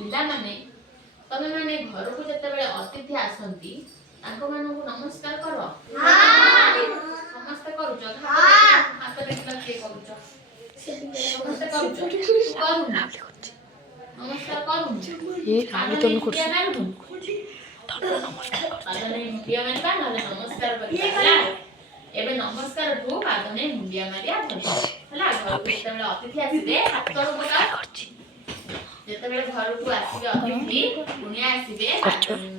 पिला माने तमे माने घर को जते बेले अतिथि आसंती ताको मानु को नमस्कार करो। हां समस्त करूछ हाथ देखला के करूछ समस्त करूछ करू ना नमस्कार करू ये खाली तुम कुछ नमस्कार पादने मुंडिया मारबा ना नमस्कार करबा एबे नमस्कार ठू पादने मुंडिया मारिया हला घर को जते बेले अतिथि आसीबे हाथ करू बता जते बेले घर को आसीबे अतिथि पुनिया आसीबे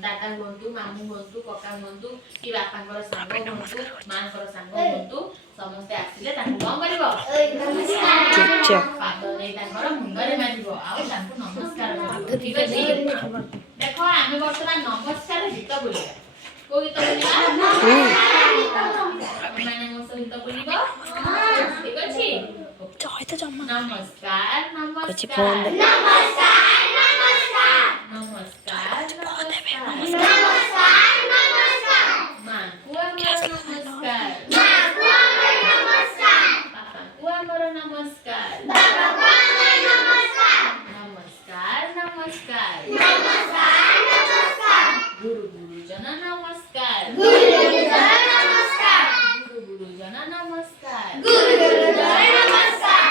दादा होंतु मामू होंतु कका होंतु कि बापांकर संग होंतु मांकर संग होंतु समस्त आसीले ताकू कोन करबो पाद नै ताकर मुंडरे मारिबो आ ताकू नमस्कार करबो ठीक अछि देखो आमे वर्तमान नमस्कार गीत बोलिबा को गीत बोलिबा माने मो गीत बोलिबो ठीक अछि चाहे तो जम्मा नमस्कार कुछ फोन नमस्कार नमस्कार नमस्कार नमस्कार नमस्कार मां को नमस्कार मां को नमस्कार पापा को नमस्कार पापा को नमस्कार नमस्कार नमस्कार नमस्कार नमस्कार गुरु गुरुजन नमस्कार गुरु गुरुजन नमस्कार गुरु गुरुजन नमस्कार गुरु गुरुजन नमस्कार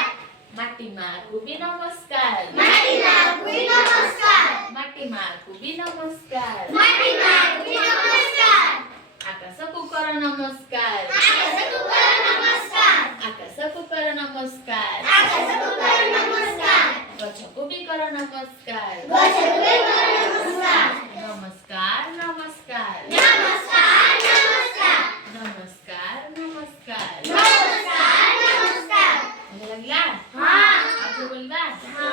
माटी मां को भी नमस्कार माटी मां को भी नमस्कार माटी मां को भी नमस्कार माटी मां को भी नमस्कार आकाश को कर नमस्कार आकाश को कर नमस्कार आकाश को कर नमस्कार आकाश को कर नमस्कार गछ को भी कर नमस्कार गछ को भी कर नमस्कार नमस्कार नमस्कार नमस्कार नमस्कार नमस्कार नमस्कार नमस्कार नमस्कार लगला हां आगे बोलबा हां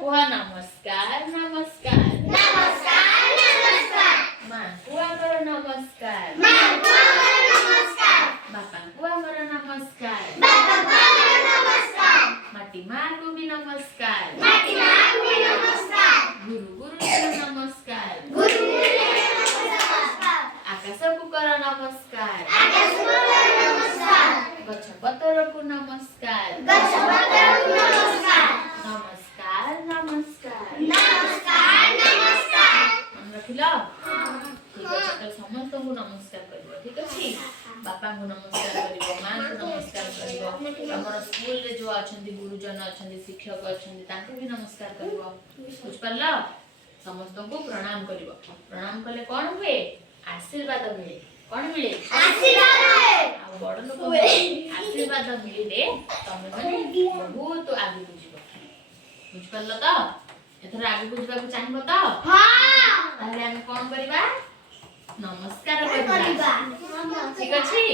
को नमस्कार नमस्कार नमस्कार नमस्कार मां को नमस्कार मां को नमस्कार बापा को नमस्कार बापा को नमस्कार माटी मां को भी नमस्कार माटी मां को भी नमस्कार गुरु गुरु नमस्कार गुरु गुरु नमस्कार आकाश को कर नमस्कार आकाश को कर नमस्कार गछ पतर को नमस्कार गछ पतर को नमस्कार नमस्कार नमस्कार नमस्कार नमस्कार मन रखिलो ठीक है तो समस्त को नमस्कार करिवो ठीक अछि बापा को नमस्कार करिवो मां को नमस्कार करिवो हमर स्कूल रे जो अछंती गुरुजन अछंती शिक्षक अछंती तांको भी नमस्कार करिवो बुझ परला समस्त को प्रणाम करिवो प्रणाम कले कोन हुए आशीर्वाद मिले कोन मिले आशीर्वाद आ बड़ लोक आशीर्वाद मिले तमे माने बहुत आगे बुझिबो बुझ परला त एथरा आगे बुझबा को चाहिबो त हां ताले हम कोन करबा नमस्कार करबा ठीक अछि